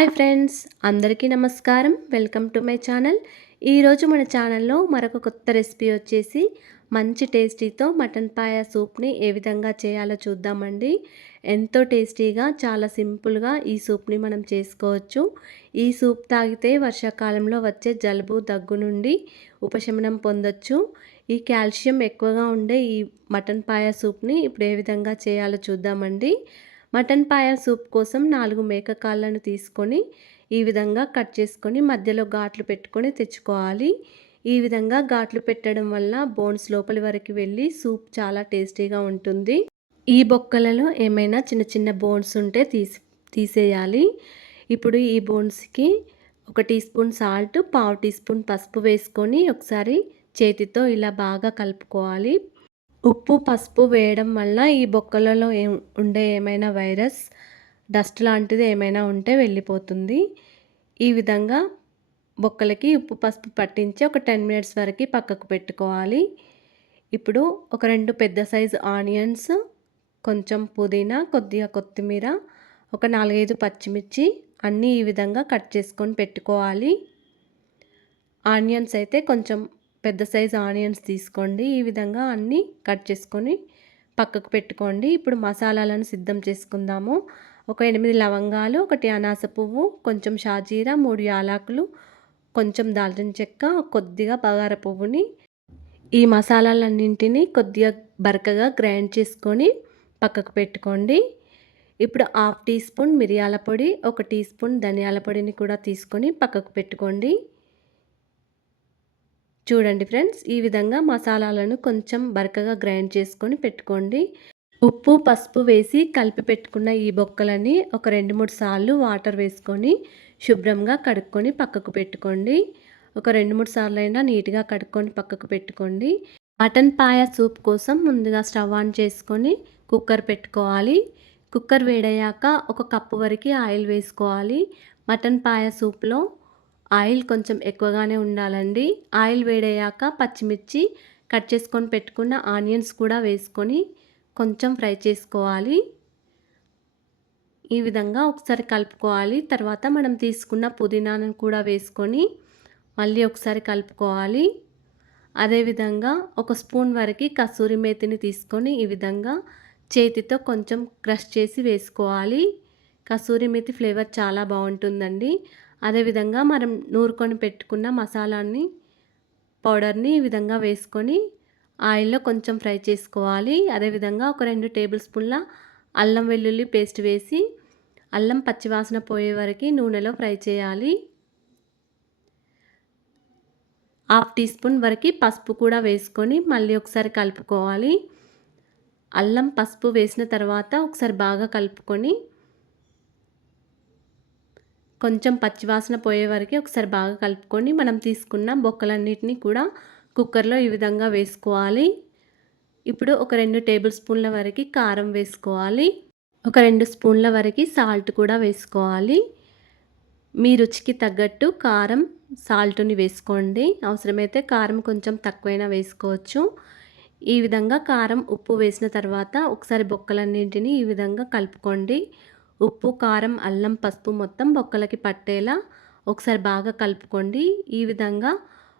Hi friends అందరికీ నమస్కారం. Welcome to my channel. ఈరోజు మన ఛానల్లో మరొక కొత్త రెసిపీ వచ్చేసి మంచి టేస్టీతో మటన్ పాయ సూప్ని ఏ విధంగా చేయాలో చూద్దామండి. ఎంతో టేస్టీగా చాలా సింపుల్గా ఈ సూప్ని మనం చేసుకోవచ్చు. ఈ సూప్ తాగితే వర్షాకాలంలో వచ్చే జలుబు దగ్గు నుండి ఉపశమనం పొందొచ్చు. ఈ కాల్షియం ఎక్కువగా ఉండే ఈ మటన్ పాయ సూప్ని ఇప్పుడు ఏ విధంగా చేయాలో చూద్దామండి. మటన్ పాయ సూప్ కోసం నాలుగు మేక కాళ్ళను తీసుకొని ఈ విధంగా కట్ చేసుకొని మధ్యలో ఘాట్లు పెట్టుకొని తెచ్చుకోవాలి. ఈ విధంగా ఘాట్లు పెట్టడం వల్ల బోన్స్ లోపలి వరకు వెళ్ళి సూప్ చాలా టేస్టీగా ఉంటుంది. ఈ బొక్కలలో ఏమైనా చిన్న చిన్న బోన్స్ ఉంటే తీసి తీసేయాలి. ఇప్పుడు ఈ బోన్స్కి ఒక టీ స్పూన్ సాల్ట్ పావు టీ స్పూన్ పసుపు వేసుకొని ఒకసారి చేతితో ఇలా బాగా కలుపుకోవాలి. ఉప్పు పసుపు వేయడం వల్ల ఈ బొక్కలలో ఏం ఉండే ఏమైనా వైరస్ డస్ట్ లాంటిది ఏమైనా ఉంటే వెళ్ళిపోతుంది. ఈ విధంగా బొక్కలకి ఉప్పు పసుపు పట్టించి ఒక టెన్ మినిట్స్ వరకు పక్కకు పెట్టుకోవాలి. ఇప్పుడు ఒక రెండు పెద్ద సైజు ఆనియన్స్ కొంచెం పుదీనా కొద్దిగా కొత్తిమీర ఒక నాలుగైదు పచ్చిమిర్చి అన్నీ ఈ విధంగా కట్ చేసుకొని పెట్టుకోవాలి. ఆనియన్స్ అయితే కొంచెం పెద్ద సైజు ఆనియన్స్ తీసుకోండి. ఈ విధంగా అన్నీ కట్ చేసుకొని పక్కకు పెట్టుకోండి. ఇప్పుడు మసాలాలను సిద్ధం చేసుకుందాము. ఒక ఎనిమిది లవంగాలు ఒకటి అనాస పువ్వు కొంచెం షాజీరా మూడు యాలకులు కొంచెం దాల్చిన చెక్క కొద్దిగా బగార పువ్వుని. ఈ మసాలాలన్నింటినీ కొద్దిగా బరకగా గ్రైండ్ చేసుకొని పక్కకు పెట్టుకోండి. ఇప్పుడు హాఫ్ టీ స్పూన్ మిరియాల పొడి ఒక టీ స్పూన్ ధనియాల పొడిని కూడా తీసుకొని పక్కకు పెట్టుకోండి. చూడండి ఫ్రెండ్స్ ఈ విధంగా మసాలాలను కొంచెం బరకగా గ్రైండ్ చేసుకొని పెట్టుకోండి. ఉప్పు పసుపు వేసి కలిపి పెట్టుకున్న ఈ బొక్కలని ఒక రెండు మూడు సార్లు వాటర్ వేసుకొని శుభ్రంగా కడుక్కొని పక్కకు పెట్టుకోండి. ఒక రెండు మూడు సార్లు అయినా నీట్గా కడుక్కొని పక్కకు పెట్టుకోండి. మటన్ పాయ సూప్ కోసం ముందుగా స్టవ్ ఆన్ చేసుకొని కుక్కర్ పెట్టుకోవాలి. కుక్కర్ వేడయ్యాక ఒక కప్పు వరకు ఆయిల్ వేసుకోవాలి. మటన్ పాయ సూప్లో ఆయిల్ కొంచెం ఎక్కువగానే ఉండాలండి. ఆయిల్ వేడయ్యాక పచ్చిమిర్చి కట్ చేసుకొని పెట్టుకున్న ఆనియన్స్ కూడా వేసుకొని కొంచెం ఫ్రై చేసుకోవాలి. ఈ విధంగా ఒకసారి కలుపుకోవాలి. తర్వాత మనం తీసుకున్న పుదీనాను కూడా వేసుకొని మళ్ళీ ఒకసారి కలుపుకోవాలి. అదేవిధంగా ఒక స్పూన్ వరకు కసూరి మేతిని తీసుకొని ఈ విధంగా చేతితో కొంచెం క్రష్ చేసి వేసుకోవాలి. కసూరి మేతి ఫ్లేవర్ చాలా బాగుంటుందండి. అదేవిధంగా మనం నూరుకొని పెట్టుకున్న మసాలాని పౌడర్ని ఈ విధంగా వేసుకొని ఆయిల్లో కొంచెం ఫ్రై చేసుకోవాలి. అదేవిధంగా ఒక రెండు టేబుల్ స్పూన్ల అల్లం వెల్లుల్లి పేస్ట్ వేసి అల్లం పచ్చివాసన పోయే వరకు నూనెలో ఫ్రై చేయాలి. హాఫ్ టీ స్పూన్ వరకు పసుపు కూడా వేసుకొని మళ్ళీ ఒకసారి కలుపుకోవాలి. అల్లం పసుపు వేసిన తర్వాత ఒకసారి బాగా కలుపుకొని కొంచెం పచ్చివాసన పోయే వరకు ఒకసారి బాగా కలుపుకొని మనం తీసుకున్న బొక్కలన్నిటిని కూడా కుక్కర్లో ఈ విధంగా వేసుకోవాలి. ఇప్పుడు ఒక రెండు టేబుల్ స్పూన్ల వరకు కారం వేసుకోవాలి. ఒక రెండు స్పూన్ల వరకు సాల్ట్ కూడా వేసుకోవాలి. మీ రుచికి తగ్గట్టు కారం సాల్ట్ని వేసుకోండి. అవసరమైతే కారం కొంచెం తక్కువైనా వేసుకోవచ్చు. ఈ విధంగా కారం ఉప్పు వేసిన తర్వాత ఒకసారి బొక్కలన్నింటినీ ఈ విధంగా కలుపుకోండి. ఉప్పు కారం అల్లం పసుపు మొత్తం బొక్కలకి పట్టేలా ఒకసారి బాగా కలుపుకోండి. ఈ విధంగా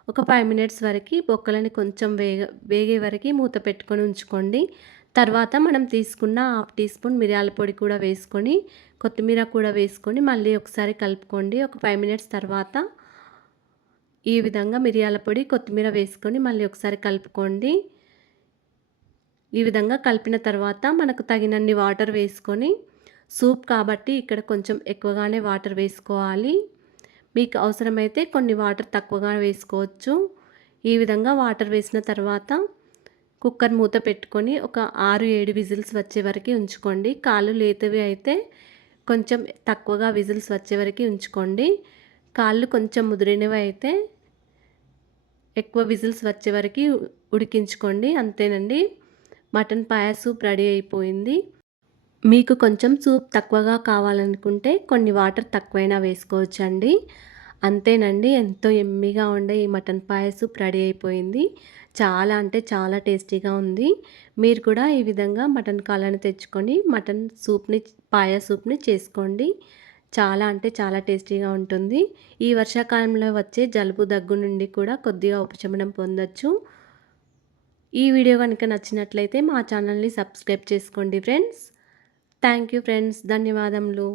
ఒక ఫైవ్ మినిట్స్ వరకు బొక్కలని కొంచెం వేగ వేగే వరకు మూత పెట్టుకొని ఉంచుకోండి. తర్వాత మనం తీసుకున్న హాఫ్ టీ స్పూన్ మిరియాల పొడి కూడా వేసుకొని కొత్తిమీర కూడా వేసుకొని మళ్ళీ ఒకసారి కలుపుకోండి. ఒక ఫైవ్ మినిట్స్ తర్వాత ఈ విధంగా మిరియాల పొడి కొత్తిమీర వేసుకొని మళ్ళీ ఒకసారి కలుపుకోండి. ఈ విధంగా కలిపిన తర్వాత మనకు తగినన్ని వాటర్ వేసుకొని సూప్ కాబట్టి ఇక్కడ కొంచెం ఎక్కువగానే వాటర్ వేసుకోవాలి. మీకు అవసరమైతే కొన్ని వాటర్ తక్కువగా వేసుకోవచ్చు. ఈ విధంగా వాటర్ వేసిన తర్వాత కుక్కర్ మూత పెట్టుకొని ఒక ఆరు ఏడు విజిల్స్ వచ్చే వరకు ఉంచుకోండి. కాళ్ళు లేతవి అయితే కొంచెం తక్కువగా విజిల్స్ వచ్చే వరకు ఉంచుకోండి. కాళ్ళు కొంచెం ముదిరినవి అయితే ఎక్కువ విజిల్స్ వచ్చే వరకు ఉడికించుకోండి. అంతేనండి. మటన్ పాయ సూప్ రెడీ అయిపోయింది. మీకు కొంచెం సూప్ తక్కువగా కావాలనుకుంటే కొన్ని వాటర్ తక్కువైనా వేసుకోవచ్చండి. అంతేనండి ఎంతో ఎమ్మిగా ఉండే ఈ మటన్ పాయసు రెడీ అయిపోయింది. చాలా అంటే చాలా టేస్టీగా ఉంది. మీరు కూడా ఈ విధంగా మటన్ కాళ్ళని తెచ్చుకొని మటన్ సూప్ని పాయ సూప్ని చేసుకోండి. చాలా అంటే చాలా టేస్టీగా ఉంటుంది. ఈ వర్షాకాలంలో వచ్చే జలుబు దగ్గు నుండి కూడా కొద్దిగా ఉపశమనం పొందొచ్చు. ఈ వీడియో కనుక నచ్చినట్లయితే మా ఛానల్ని సబ్స్క్రైబ్ చేసుకోండి ఫ్రెండ్స్. థ్యాంక్ యూ ఫ్రెండ్స్ ధన్యవాదములు.